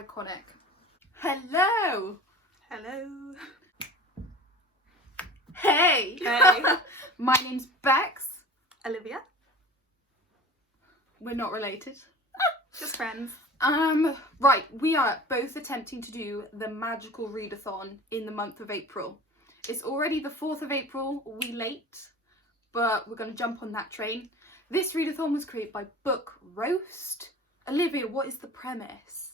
iconic. Hello! Hello. Hey! Hey. My name's Bex. Olivia. We're not related. Just friends. Right, we are both attempting to do the magical readathon in the month of April. It's already the 4th of April, we late, but we're going to jump on that train. This readathon was created by Book Roast. Olivia, what is the premise?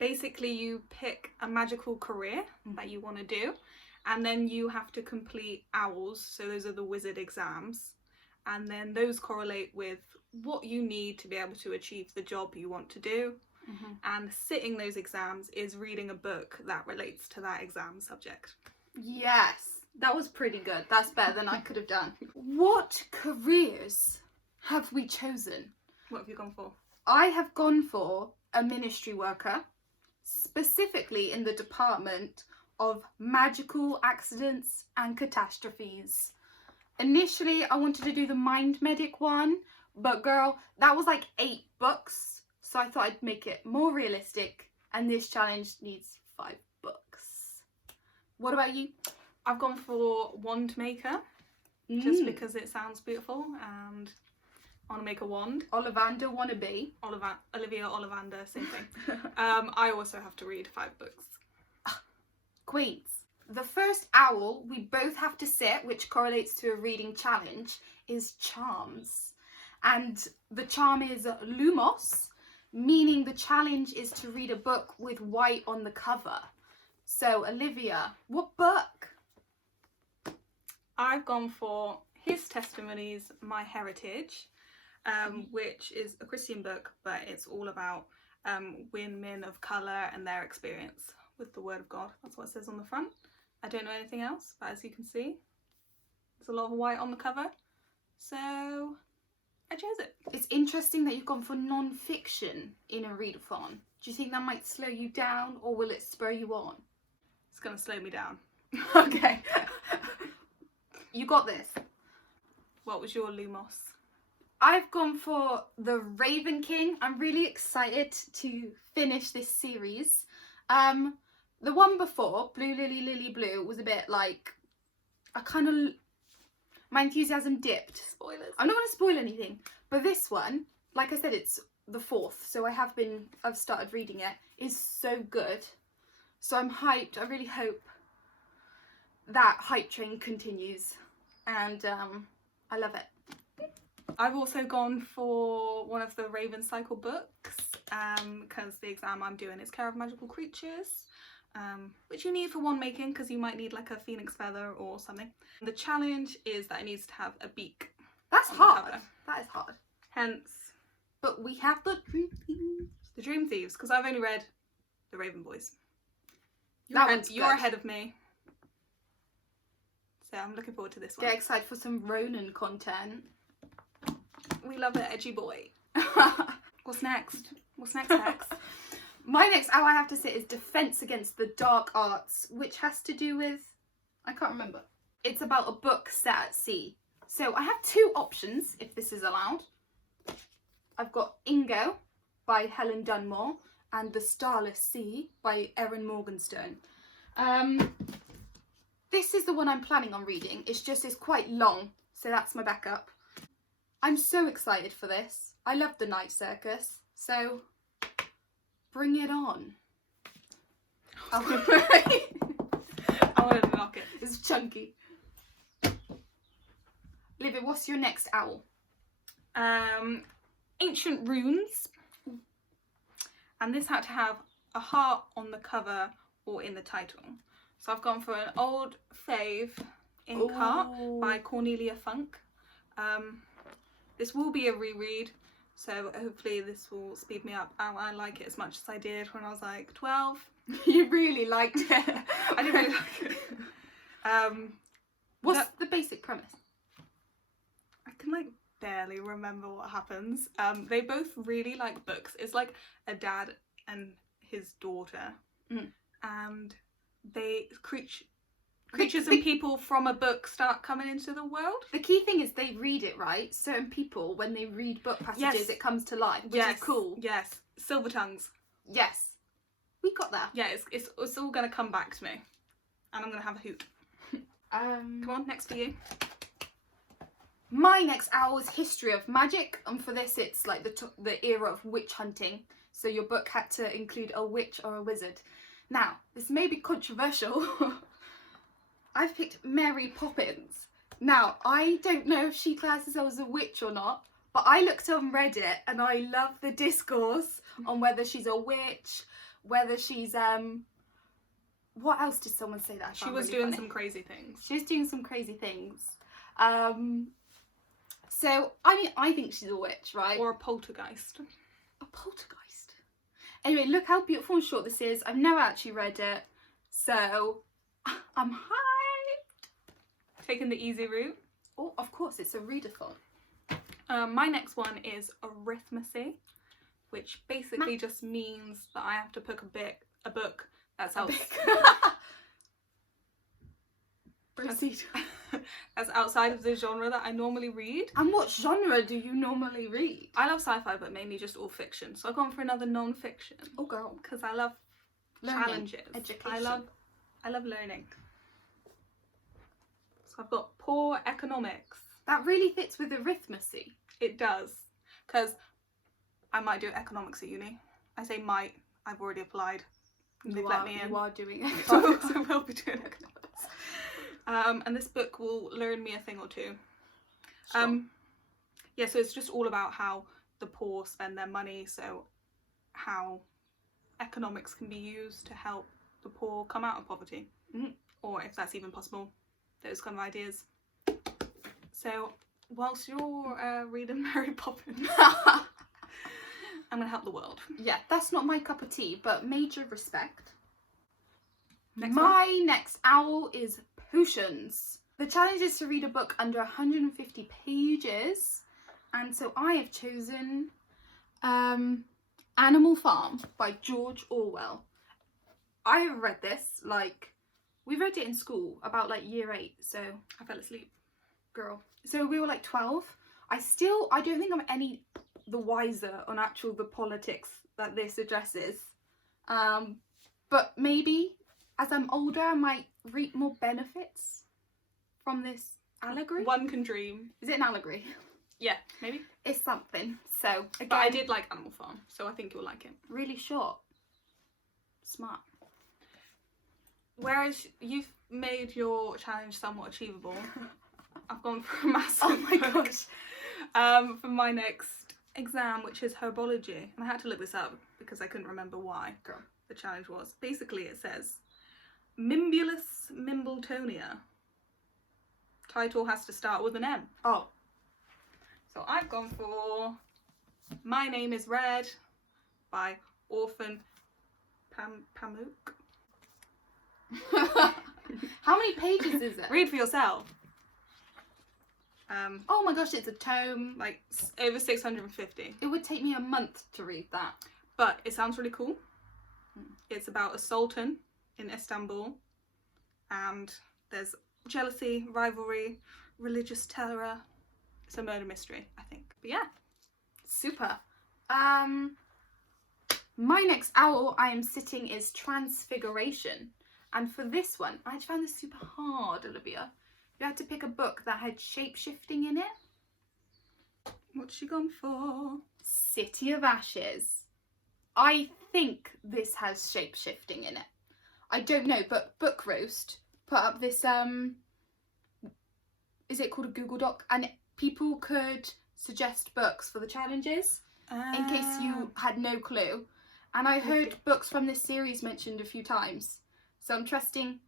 Basically, you pick a magical career that you want to do, and then you have to complete O.W.Ls, so those are the wizard exams, and then those correlate with what you need to be able to achieve the job you want to do. And sitting those exams is reading a book that relates to that exam subject. Yes, that was pretty good. That's better than I could have done. What careers have we chosen? What have you gone for? I have gone for a ministry worker, specifically in the department of magical accidents and catastrophes. Initially, I wanted to do the mind medic one, but girl, that was like 8 books. So I thought I'd make it more realistic, and this challenge needs 5 books. What about you? I've gone for wand maker, just because it sounds beautiful and I want to make a wand. Ollivander wannabe. Olivia, Ollivander, same thing. I also have to read 5 books. Queens. The first owl we both have to sit, which correlates to a reading challenge, is charms. And the charm is lumos, meaning the challenge is to read a book with white on the cover. So, Olivia, what book? I've gone for His Testimonies, My Heritage, which is a Christian book, but it's all about women of colour and their experience with the Word of God. That's what it says on the front. I don't know anything else, but as you can see, there's a lot of white on the cover, so I chose it. It's interesting that you've gone for non-fiction in a readathon. Do you think that might slow you down, or will it spur you on? It's going to slow me down. Okay. You got this. What was your Lumos? I've gone for The Raven King. I'm really excited to finish this series. The one before, Blue Lily Lily Blue, was a bit like, my enthusiasm dipped. Spoilers. I'm not going to spoil anything, but this one, like I said, it's the 4th, so I've started reading it, is so good. So I'm hyped. I really hope that hype train continues, and I love it. I've also gone for one of the Raven Cycle books, because the exam I'm doing is Care of Magical Creatures, which you need for wand making because you might need like a phoenix feather or something. The challenge is that it needs to have a beak. That's hard. That is hard. Hence, but we have the Dream Thieves. The Dream Thieves, because I've only read the Raven Boys. You're ahead of me. So I'm looking forward to this one. Get excited for some Ronan content. We love it, edgy boy. What's next? What's next, Hex? My next owl I have to sit is Defense Against the Dark Arts, which has to do with, I can't remember. It's about a book set at sea. So I have 2 options, if this is allowed. I've got Ingo by Helen Dunmore and The Starless Sea by Erin Morgenstern. This is the one I'm planning on reading. It's quite long, so that's my backup. I'm so excited for this. I love the Night Circus, so bring it on. I wanted to knock it. It's chunky. Olivia, what's your next owl? Ancient Runes. And this had to have a heart on the cover or in the title. So I've gone for an old fave ink heart by Cornelia Funk. This will be a reread, so hopefully this will speed me up. I like it as much as I did when I was like 12. You really liked it. I didn't really like it. What's the basic premise? I can like barely remember what happens. They both really like books. It's like a dad and his daughter, and creatures and people from a book start coming into the world. The key thing is they read it, right? Certain people, when they read book passages, it comes to life, which is cool. Yes. Silver tongues. Yes. We got there. Yeah, it's all gonna come back to me, and I'm gonna have a hoot. Come on, next for you. My next owl is history of magic, and for this it's like the era of witch hunting. So your book had to include a witch or a wizard. Now, this may be controversial. I've picked Mary Poppins. Now, I don't know if she classes herself as a witch or not, but I looked on Reddit and I love the discourse on whether she's a witch, whether she's what else did someone say that I She found was really doing funny? some crazy things. She was doing some crazy things. So, I mean, I think she's a witch, right? Or a poltergeist. A poltergeist. Anyway, look how beautiful and short this is. I've never actually read it, so I'm hyped. Taking the easy route. Oh, of course, it's a readathon. My next one is arithmetic, which basically just means that I have to pick a book that's Proceed. that's outside of the genre that I normally read. And what genre do you normally read? I love sci-fi, but mainly just all fiction. So I've gone for another non-fiction. Oh, girl. Because I love Learning, challenges. education. I love learning. So I've got poor economics. That really fits with arithmetic. It does. Because I might do economics at uni. I say might. I've already applied. They've let me in. You are doing So economics. I will be doing economics. And this book will learn me a thing or two. Sure. Yeah, so it's just all about how the poor spend their money, so how economics can be used to help the poor come out of poverty. Or if that's even possible, those kind of ideas. So whilst you're reading Mary Poppins, I'm going to help the world. Yeah, that's not my cup of tea, but major respect. Next Next owl is potions. The challenge is to read a book under 150 pages, and so I have chosen Animal Farm by George Orwell. I have read this, we read it in school about year 8, so I fell asleep. girl. So we were 12. I don't think I'm any the wiser on the politics that this addresses. But maybe as I'm older, I might reap more benefits from this allegory. One can dream. Is it an allegory? Yeah, maybe. It's something. So again, But I did like Animal Farm, so I think you'll like it. really short. Smart. Whereas you've made your challenge somewhat achievable, I've gone for a massive Oh my book, gosh. for my next exam, which is herbology. And I had to look this up because I couldn't remember why the challenge was. Basically, it says Mimbulus Mimbletonia. Title has to start with an M. Oh. So I've gone for My Name is Red by Orphan Pamuk. How many pages is it? Read for yourself. Oh my gosh, it's a tome. Over 650. It would take me a month to read that. But it sounds really cool. It's about a sultan in Istanbul, and there's jealousy, rivalry, religious terror. It's a murder mystery, I think. But yeah. Super. My next owl I am sitting is Transfiguration. And for this one, I found this super hard, Olivia. You had to pick a book that had shape-shifting in it. What's she gone for? City of Ashes. I think this has shape-shifting in it. I don't know, but Book Roast put up this, is it called a Google Doc? And people could suggest books for the challenges in case you had no clue. And I heard books from this series mentioned a few times. So I'm trusting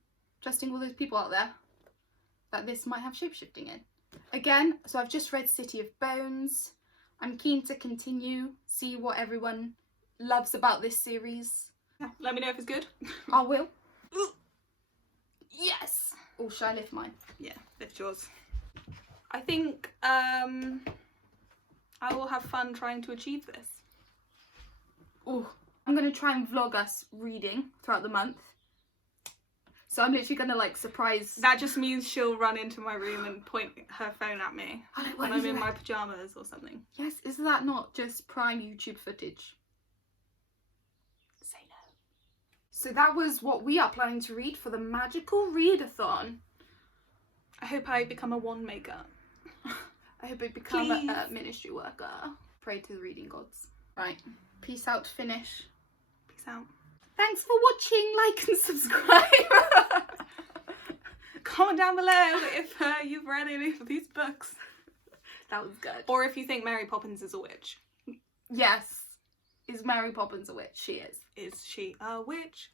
all those people out there that this might have shapeshifting in. Again, so I've just read City of Bones. I'm keen to continue, see what everyone loves about this series. Yeah, let me know if it's good. I will. Yes! Or should I lift mine? Yeah, lift yours. I think I will have fun trying to achieve this. Oh, I'm going to try and vlog us reading throughout the month. So I'm literally going to surprise... That just means she'll run into my room and point her phone at me when I'm in my pyjamas or something. Yes, is that not just prime YouTube footage? Say So that was what we are planning to read for the magical readathon. I hope I become a wand maker. I hope I become Please. a ministry worker. Pray to the reading gods. Right. Peace out to finish. Peace out. Thanks for watching. Like and subscribe. Comment down below if you've read any of these books. That was good. Or if you think Mary Poppins is a witch. Yes. Is Mary Poppins a witch? She is. Is she a witch?